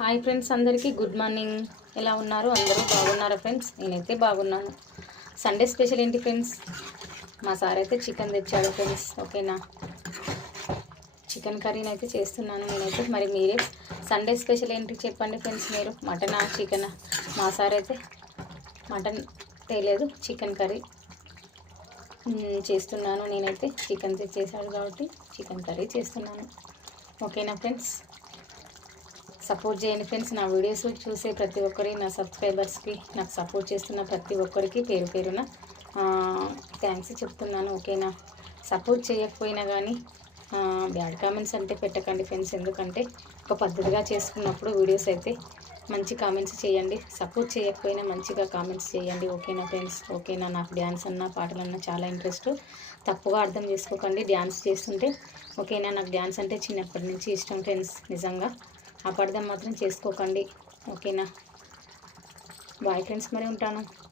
Hi friends అందరికీ good morning. ఎలా ఉన్నారు? అందరూ బాగున్నారా ఫ్రెండ్స్? నేనైతే బాగున్నాను. సండే స్పెషల్ ఏంటి ఫ్రెండ్స్? మా సార్ అయితే చికెన్ తెచ్చాడు ఫ్రెండ్స్. ఓకేనా? చికెన్ కర్రీని అయితే చేస్తున్నాను నేనైతే. మరి మీరే సండే స్పెషల్ ఏంటి చెప్పండి ఫ్రెండ్స్ మీరు? మటనా చికెనా? మా సార్ అయితే మటన్ తేలేదు చికెన్ కర్రీ. చేస్తున్నాను నేనైతే. చికెన్ తెచ్చేసాడు కాబట్టి చికెన్ కర్రీ చేస్తున్నాను. ఓకేనా ఫ్రెండ్స్? సపోర్ట్ చేయండి ఫ్రెండ్స్. నా వీడియోస్ చూసే ప్రతి ఒక్కరి నా సబ్స్క్రైబర్స్కి నాకు సపోర్ట్ చేస్తున్న ప్రతి ఒక్కరికి పేరు పేరున థ్యాంక్స్ చెప్తున్నాను ఓకేనా? సపోర్ట్ చేయకపోయినా కానీ బ్యాడ్ కామెంట్స్ అంటే పెట్టకండి ఫ్రెండ్స్. ఎందుకంటే ఒక పద్ధతిగా చేసుకున్నప్పుడు వీడియోస్ అయితే మంచి కామెంట్స్ చేయండి. సపోర్ట్ చేయకపోయినా మంచిగా కామెంట్స్ చేయండి. ఓకేనా ఫ్రెండ్స్? ఓకేనా? నాకు డ్యాన్స్ అన్న పాటలన్నా చాలా ఇంట్రెస్ట్. తప్పుగా అర్థం చేసుకోకండి. డ్యాన్స్ చేస్తుంటే ఓకేనా? నాకు డ్యాన్స్ అంటే చిన్నప్పటి నుంచి ఇష్టం ఫ్రెండ్స్ నిజంగా. అపార్థం మాత్రం చేసుకోకండి. ఓకేనా? బాయ్ ఫ్రెండ్స్ మరి ఉంటాను.